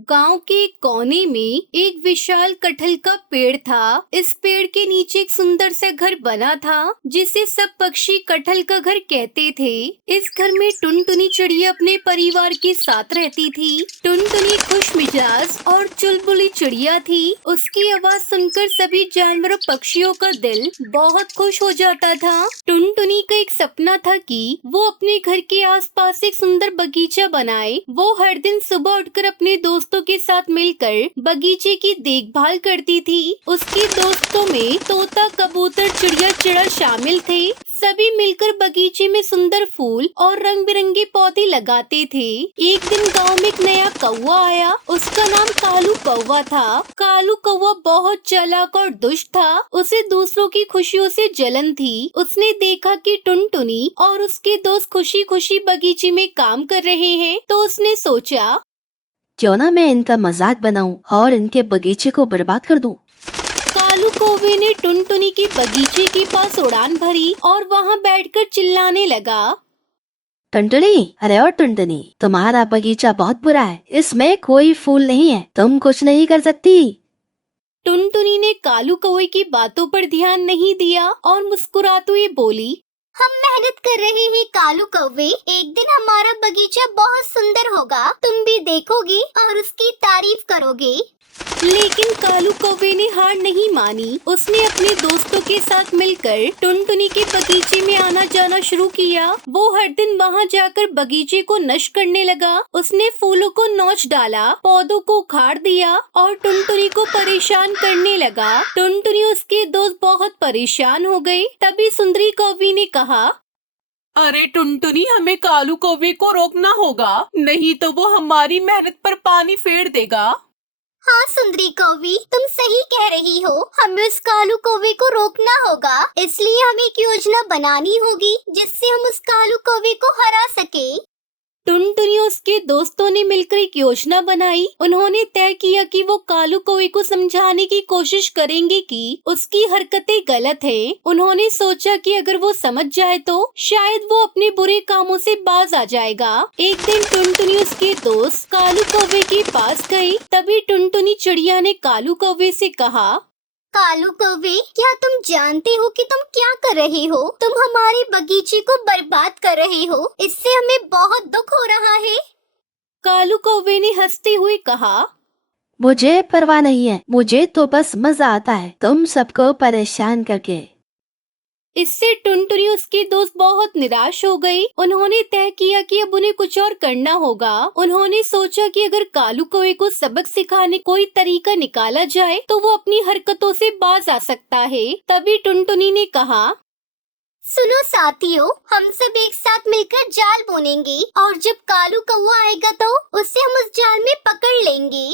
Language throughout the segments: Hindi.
गांव के एक कोने में एक विशाल कटहल का पेड़ था। इस पेड़ के नीचे एक सुंदर सा घर बना था जिसे सब पक्षी कटहल का घर कहते थे। इस घर में टुनटुनी चिड़िया अपने परिवार के साथ रहती थी। टुनटुनी खुश मिजाज और चुलबुली चिड़िया थी। उसकी आवाज सुनकर सभी जानवरों पक्षियों का दिल बहुत खुश हो जाता था। टुनटुनी का एक सपना था कि वो अपने घर के आसपास एक सुंदर बगीचा बनाए। वो हर दिन सुबह उठकर अपने दोस्तों के साथ मिलकर बगीचे की देखभाल करती थी। उसके दोस्तों में तोता, कबूतर, चिड़िया, चिड़ा शामिल थे। सभी मिलकर बगीचे में सुंदर फूल और रंग बिरंगे पौधे लगाते थे। एक दिन गांव में एक नया कौवा आया। उसका नाम कालू कौवा था। कालू कौवा बहुत चालाक और दुष्ट था। उसे दूसरों की खुशियों से जलन थी। उसने देखा कि टुनटुनी और उसके दोस्त खुशी खुशी बगीचे में काम कर रहे हैं, तो उसने सोचा, क्यों ना मैं इनका मजाक बनाऊं और इनके बगीचे को बर्बाद कर दूं। कालू कौवे ने टुनटुनी के बगीचे के पास उड़ान भरी और वहाँ बैठकर चिल्लाने लगा, टुनटुनी, अरे और टुनटुनी, तुम्हारा बगीचा बहुत बुरा है। इसमें कोई फूल नहीं है, तुम कुछ नहीं कर सकती। टुनटुनी ने कालू कौवे की बातों पर ध्यान नहीं दिया और मुस्कुराते हुए बोली, हम मेहनत कर रहे हैं कालू कौवे। एक दिन हमारा बगीचा बहुत सुंदर होगा, तुम भी देखोगे और उसकी तारीफ करोगे। लेकिन कालू कौवे ने हार नहीं मानी। उसने अपने दोस्तों के साथ मिलकर टुनटुनी के बगीचे में आना जाना शुरू किया। वो हर दिन वहाँ जाकर बगीचे को नष्ट करने लगा। उसने फूलों को नोच डाला, पौधों को उखाड़ दिया और टुनटुनी को परेशान करने लगा। टुनटुनी उसके दोस्त बहुत परेशान हो गए। तभी सुंदरी कौवी ने कहा, अरे टुनटुनी, हमें कालू कौवे को रोकना होगा, नहीं तो वो हमारी मेहनत पर पानी फेर देगा। हाँ सुंदरी कौवी, तुम सही कह रही हो। हमें उस कालू कौवे को रोकना होगा। इसलिए हमें एक योजना बनानी होगी जिससे हम उस कालू कौवे को हरा सके। टुनटुनी और उसके दोस्तों ने मिलकर एक योजना बनाई। उन्होंने तय किया कि वो कालू कौवे को समझाने की कोशिश करेंगे कि उसकी हरकतें गलत हैं। उन्होंने सोचा कि अगर वो समझ जाए तो शायद वो अपने बुरे कामों से बाज आ जाएगा। एक दिन टुनटुनी उसके दोस्त कालू कौवे के पास गई। तभी टुनटुनी चिड़िया ने कालू कौवे से कहा, कालू कौवे, क्या तुम जानते हो कि तुम क्या कर रहे हो? तुम हमारे बगीचे को बर्बाद कर रहे हो। इससे हमें बहुत दुख हो रहा है। कालू कौवे ने हंसते हुए कहा, मुझे परवाह नहीं है, मुझे तो बस मजा आता है तुम सबको परेशान करके। इससे टुनटुनी उसके दोस्त बहुत निराश हो गई। उन्होंने तय किया कि अब उन्हें कुछ और करना होगा। उन्होंने सोचा कि अगर कालू कौवे को सबक सिखाने कोई तरीका निकाला जाए तो वो अपनी हरकतों से बाज आ सकता है। तभी टुनटुनी ने कहा, सुनो साथियों, हम सब एक साथ मिलकर जाल बुनेंगे और जब कालू कौवा आएगा तो उसे हम उस जाल में पकड़ लेंगे।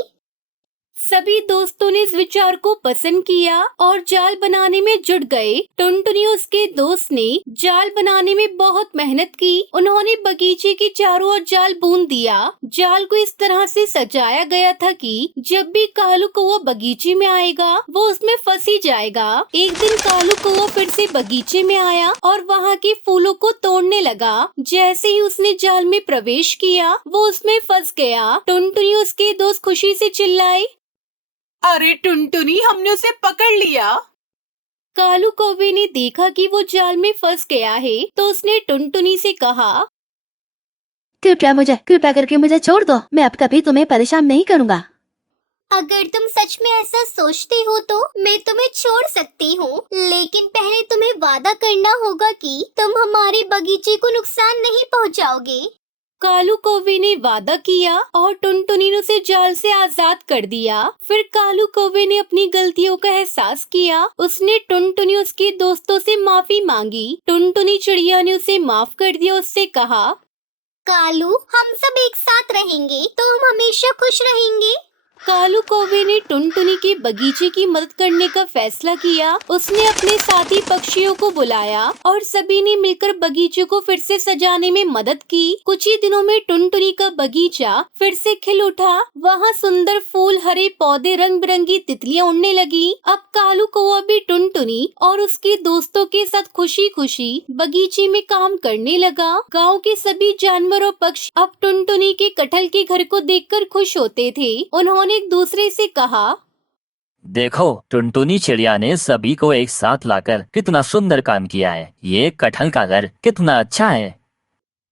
सभी दोस्तों ने इस विचार को पसंद किया और जाल बनाने में जुट गए। टुनटुनी और उसके दोस्त ने जाल बनाने में बहुत मेहनत की। उन्होंने बगीचे के चारों ओर जाल बुन दिया। जाल को इस तरह से सजाया गया था कि जब भी कालू कौवा बगीचे में आएगा वो उसमें फंस ही जाएगा। एक दिन कालू कौवा फिर से बगीचे में आया और वहाँ के फूलों को तोड़ने लगा। जैसे ही उसने जाल में प्रवेश किया वो उसमें फंस गया। टुनटुनी और उसके दोस्त खुशी से चिल्लाए, अरे टुनटुनी, हमने उसे पकड़ लिया। कालू कौवे ने देखा कि वो जाल में फंस गया है, तो उसने टुनटुनी से कहा, कृपया करके मुझे छोड़ दो। मैं अब कभी तुम्हें परेशान नहीं करूँगा। अगर तुम सच में ऐसा सोचते हो तो मैं तुम्हें छोड़ सकती हूँ, लेकिन पहले तुम्हें वादा करना होगा कि तुम हमारे बगीचे को नुकसान नहीं पहुँचाओगे। कालू कौवे ने वादा किया और टुनटुनी ने उसे जाल से आजाद कर दिया। फिर कालू कौवे ने अपनी गलतियों का एहसास किया। उसने टुनटुनी उसके दोस्तों से माफी मांगी। टुनटुनी चिड़िया ने उसे माफ कर दिया। उससे कहा, कालू, हम सब एक साथ रहेंगे तो हम हमेशा खुश रहेंगे। कालू कौवे ने टुनटुनी के बगीचे की मदद करने का फैसला किया। उसने अपने साथी पक्षियों को बुलाया और सभी ने मिलकर बगीचे को फिर से सजाने में मदद की। कुछ ही दिनों में टुनटुनी का बगीचा फिर से खिल उठा। वहाँ सुंदर फूल, हरे पौधे, रंग बिरंगी तितलियाँ उड़ने लगी। अब कालू कौवा भी टुनटुनी और उसके दोस्तों के साथ खुशी खुशी बगीचे में काम करने लगा। गाँव के सभी जानवर और पक्षी अब टुनटुनी के कटहल के घर को देखकर खुश होते थे। उन्होंने एक दूसरे से कहा, देखो, टुनटुनी चिड़िया ने सभी को एक साथ लाकर कितना सुंदर काम किया है। ये कटहल का घर कितना अच्छा है।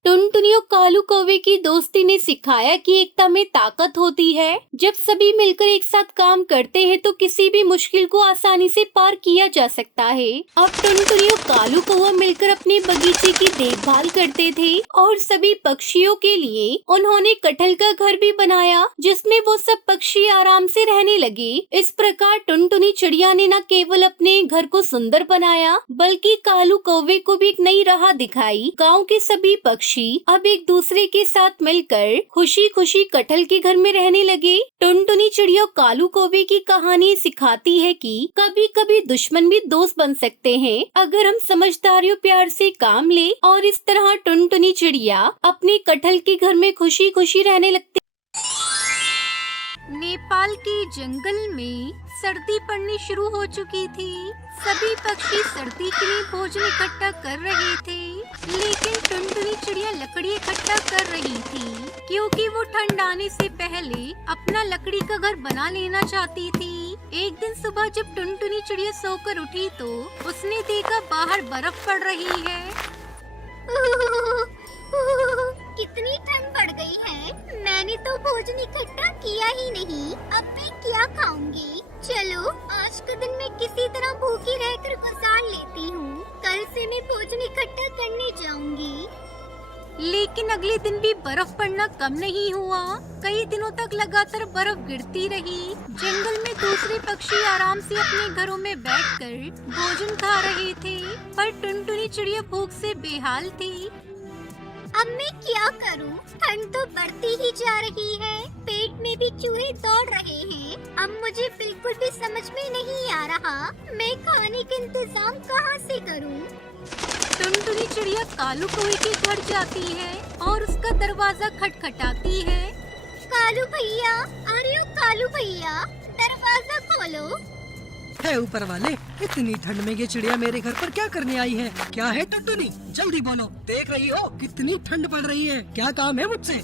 टुनटुनी और कालू कौवे की दोस्ती ने सिखाया कि एकता में ताकत होती है। जब सभी मिलकर एक साथ काम करते हैं तो किसी भी मुश्किल को आसानी से पार किया जा सकता है। अब टुनटुनी और कालू कौवा मिलकर अपने बगीचे की देखभाल करते थे और सभी पक्षियों के लिए उन्होंने कटहल का घर भी बनाया, जिसमें वो सब पक्षी आराम से रहने लगे। इस प्रकार टुनटुनी चिड़िया ने न केवल अपने घर को सुंदर बनाया, बल्कि कालू कौवे को भी एक नई राह दिखाई। गाँव के सभी पक्षी अब एक दूसरे के साथ मिलकर खुशी खुशी कटहल के घर में रहने लगे। टुनटुनी चिड़िया और कालू कौवे की कहानी सिखाती है कि कभी कभी दुश्मन भी दोस्त बन सकते हैं, अगर हम समझदारी और प्यार से काम ले। और इस तरह टुनटुनी चिड़िया अपने कटहल के घर में खुशी खुशी रहने लगती। नेपाल के जंगल में सर्दी पड़नी शुरू हो चुकी थी। सभी पक्षी सर्दी के लिए भोजन इकट्ठा कर रहे थे, लेकिन टुनटुनी चिड़िया लकड़ी इकट्ठा कर रही थी, क्योंकि वो ठंड आने से पहले अपना लकड़ी का घर बना लेना चाहती थी। एक दिन सुबह जब टुनटुनी चिड़िया सोकर उठी तो उसने देखा बाहर बर्फ पड़ रही है। कितनी ठंड बढ़ गई है। मैंने तो भोजन इकट्ठा किया ही नहीं। अब मैं क्या खाऊंगी? चलो, आज का दिन मैं किसी तरह भूखी रहकर गुजार लेती हूँ। कल से मैं भोजन इकट्ठा करने जाऊंगी। लेकिन अगले दिन भी बर्फ पड़ना कम नहीं हुआ। कई दिनों तक लगातार बर्फ गिरती रही। जंगल में दूसरे पक्षी आराम से अपने घरों में बैठकर भोजन खा रहे थे, पर टुनटुनी चिड़िया भूख से बेहाल थी। अब मैं क्या करूं? ठंड तो बढ़ती ही जा रही है। पेट में भी चूहे दौड़ रहे हैं। अब मुझे बिल्कुल भी समझ में नहीं आ रहा मैं खाने का इंतजाम कहां से करूं? टुनटुनी चिड़िया कालू कौवे के घर जाती है और उसका दरवाजा खटखटाती है। कालू भैया, अरे ओ कालू भैया, दरवाजा खोलो। है ऊपर वाले, इतनी ठंड में ये चिड़िया मेरे घर पर क्या करने आई है? क्या है टुनटुनी, जल्दी बोलो। देख रही हो कितनी ठंड पड़ रही है, क्या काम है मुझसे?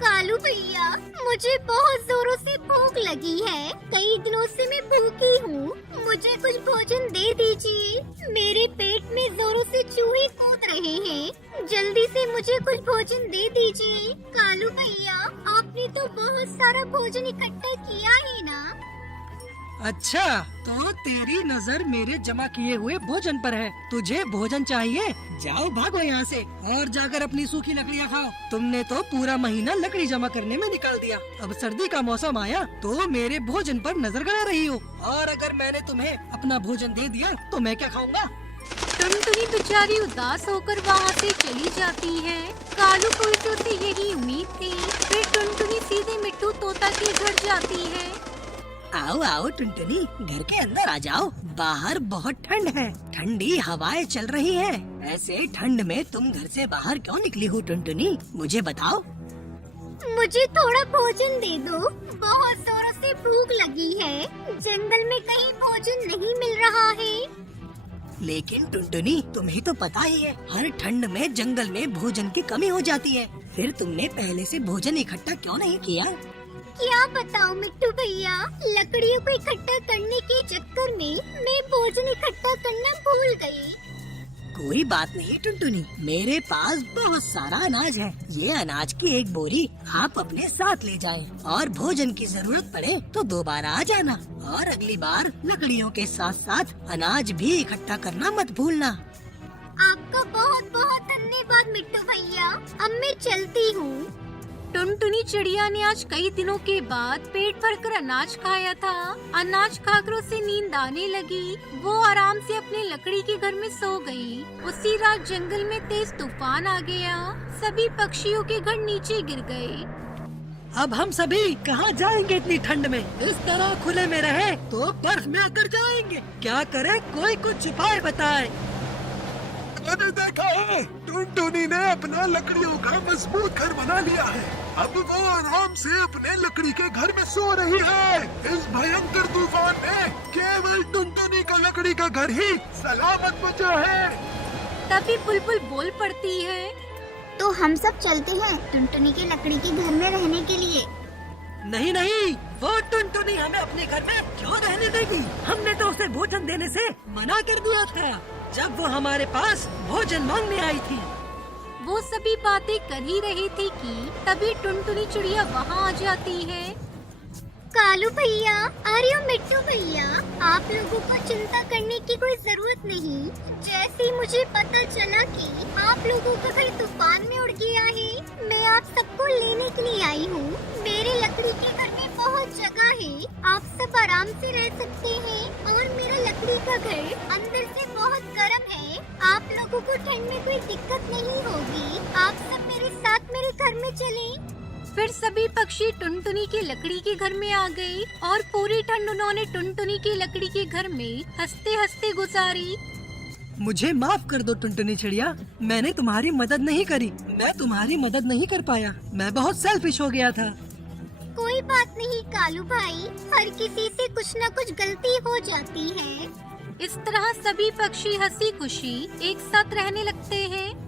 कालू भैया, मुझे बहुत जोरों से भूख लगी है। कई दिनों से मैं भूखी हूँ। मुझे कुछ भोजन दे दीजिए। मेरे पेट में जोरों से चूहे कूद रहे हैं। जल्दी से मुझे कुछ भोजन दे दीजिए। कालू भैया, आपने तो बहुत सारा भोजन इकट्ठा किया है ना? अच्छा, तो तेरी नजर मेरे जमा किए हुए भोजन पर है। तुझे भोजन चाहिए? जाओ भागो यहाँ से और जाकर अपनी सूखी लकड़ियाँ खाओ। तुमने तो पूरा महीना लकड़ी जमा करने में निकाल दिया। अब सर्दी का मौसम आया तो मेरे भोजन पर नजर गड़ा रही हो। और अगर मैंने तुम्हें अपना भोजन दे दिया तो मैं क्या खाऊंगा? टुनटुनी बेचारी उदास होकर वहाँ से चली जाती है। कालू कौवे से यही उम्मीद थी। फिर टुनटुनी सीधे मिट्टू तोता के घर जाती है। आओ आओ टुनटुनी, घर के अंदर आ जाओ। बाहर बहुत ठंड है, ठंडी हवाएं चल रही है। ऐसे ठंड में तुम घर से बाहर क्यों निकली हो टुनटुनी, मुझे बताओ। मुझे थोड़ा भोजन दे दो। बहुत जोरों से भूख लगी है। जंगल में कहीं भोजन नहीं मिल रहा है। लेकिन टुनटुनी, तुम्हें तो पता ही है, हर ठंड में जंगल में भोजन की कमी हो जाती है। फिर तुमने पहले से भोजन इकट्ठा क्यों नहीं किया? क्या बताऊं मिट्टू भैया, लकड़ियों को इकट्ठा करने के चक्कर में मैं भोजन इकट्ठा करना भूल गई। कोई बात नहीं टुनटुनी, मेरे पास बहुत सारा अनाज है। ये अनाज की एक बोरी आप अपने साथ ले जाएं और भोजन की जरूरत पड़े तो दोबारा आ जाना। और अगली बार लकड़ियों के साथ साथ अनाज भी इकट्ठा करना मत भूलना। आपका बहुत बहुत धन्यवाद मिट्टू भैया। अब मैं चलती हूँ। टुनटुनी चिड़िया ने आज कई दिनों के बाद पेट भरकर अनाज खाया था। अनाज खाकर उसे नींद आने लगी। वो आराम से अपने लकड़ी के घर में सो गई। उसी रात जंगल में तेज तूफान आ गया। सभी पक्षियों के घर नीचे गिर गए। अब हम सभी कहाँ जाएंगे इतनी ठंड में? इस तरह खुले में रहे तो बर्फ में अकड़ जाएंगे। क्या करे, कोई कुछ उपाय बताए। मैंने देखा है, टुनटुनी ने अपना लकड़ियों का मजबूत घर बना लिया है। अब वो आराम से अपने लकड़ी के घर में सो रही है। इस भयंकर तूफान में केवल टुनटुनी का लकड़ी का घर ही सलामत बचा है। तभी बुलबुल बोल पड़ती है, तो हम सब चलते हैं टुनटुनी के लकड़ी के घर में रहने के लिए। नहीं नहीं, वो टुनटुनी हमें अपने घर में क्यों रहने देगी? हमने तो उसे भोजन देने से मना कर दिया था जब वो हमारे पास भोजन मांगने आई थी। वो सभी बातें कर ही रही थी कि तभी टुनटुनी चिड़िया वहाँ आ जाती है। कालू भैया, अरे ओ मिट्टू भैया, आप लोगों को चिंता करने की कोई जरूरत नहीं। जैसे ही मुझे पता चला कि आप लोगों का घर तूफान में उड़ गया है, मैं आप सबको लेने के लिए आई हूँ। मेरे लकड़ी के घर में बहुत जगह है, आप सब आराम से रह सकते हैं। और मेरा लकड़ी का घर अंदर से बहुत गर्म है, आप लोगों को ठंड में कोई दिक्कत नहीं होगी। आप सब मेरे साथ मेरे घर में चलें। फिर सभी पक्षी टुनटुनी की लकड़ी के घर में आ गए और पूरी ठंड उन्होंने टुनटुनी की लकड़ी के घर में हंसते हंसते गुजारी। मुझे माफ कर दो टुनटुनी चिड़िया, मैंने तुम्हारी मदद नहीं करी। मैं तुम्हारी मदद नहीं कर पाया, मैं बहुत सेल्फिश हो गया था। कोई बात नहीं कालू भाई, हर किसी से कुछ न कुछ गलती हो जाती है। इस तरह सभी पक्षी हंसी खुशी एक साथ रहने लगते हैं।